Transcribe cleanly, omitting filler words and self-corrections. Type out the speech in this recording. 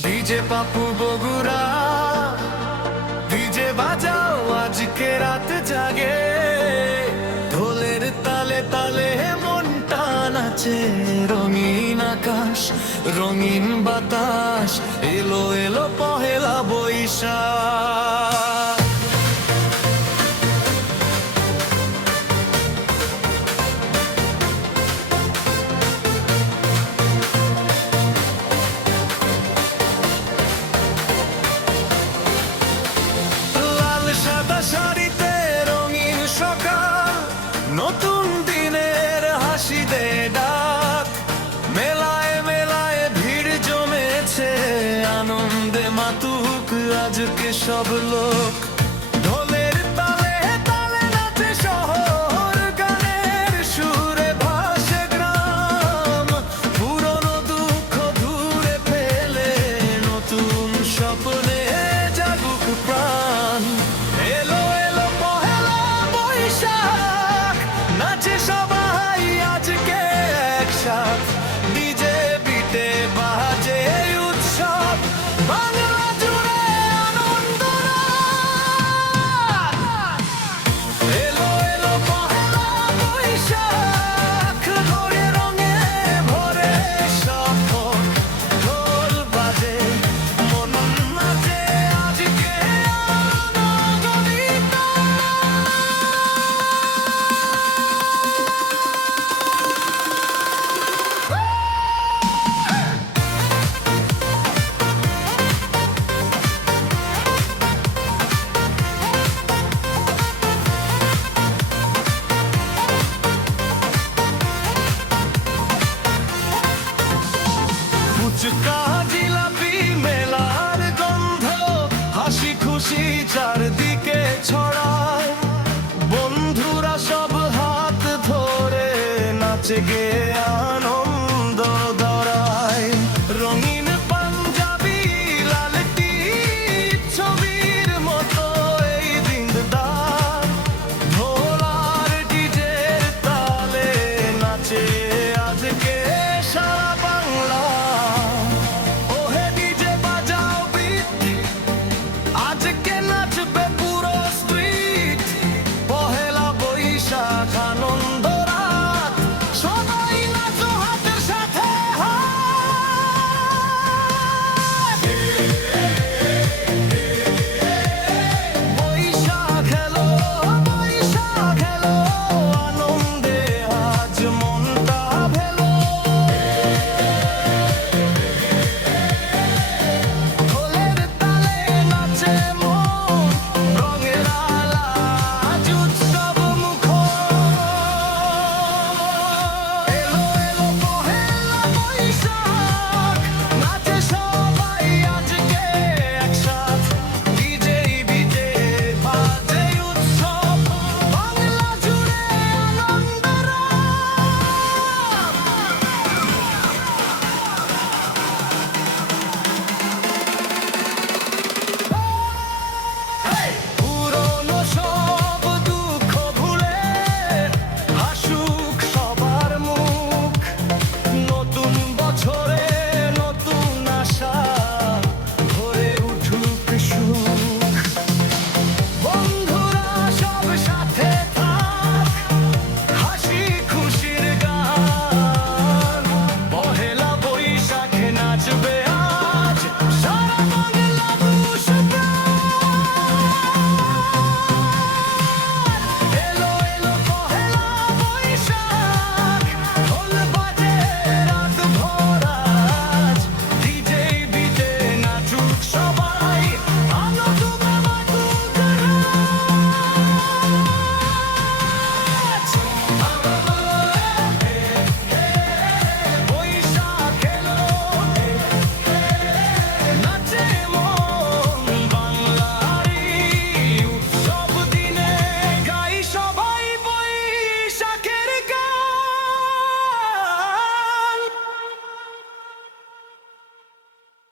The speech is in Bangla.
ডিজে পাপু বগুড়া, ডিজে বাজাও আজকে রাত জাগে, ঢোলের তালে তালে মনটা নাচে। রঙিন আকাশ, রঙিন বাতাস, এলো এলো পহেলা বৈশাখ। সাদা শাড়িতে রঙিন সকাল, নতুন দিনের হাসি দে ডাক, মেলায় মেলায় ভিড় জমেছে, আনন্দে মাতুক আজকে সব লোক। ঢোলের তালে তালে নাচে শহর, গানের সুরে ভাসে গ্রাম, পুরনো দুঃখ দূরে ফেলে নতুন স্বপ্নে জাগুক প্রাণ। এলো এলো পহেলা বৈশাখ, নাচে সবাই আজকে একসাথ, ডিজে বিটে বাজে উৎসব, বাংলা জুড়ে আনন্দ রাত। এলো এলো পহেলা বৈশাখ, রঙে রঙে ভরে শহর, ঢোল বাজে মন নাচে আজকে আনন্দিত। ফুচকা জিলাপি মেলার গন্ধ, হাসি খুশি চারদিকে ছড়ায়, বন্ধুরা সব হাত ধরে নাচে গে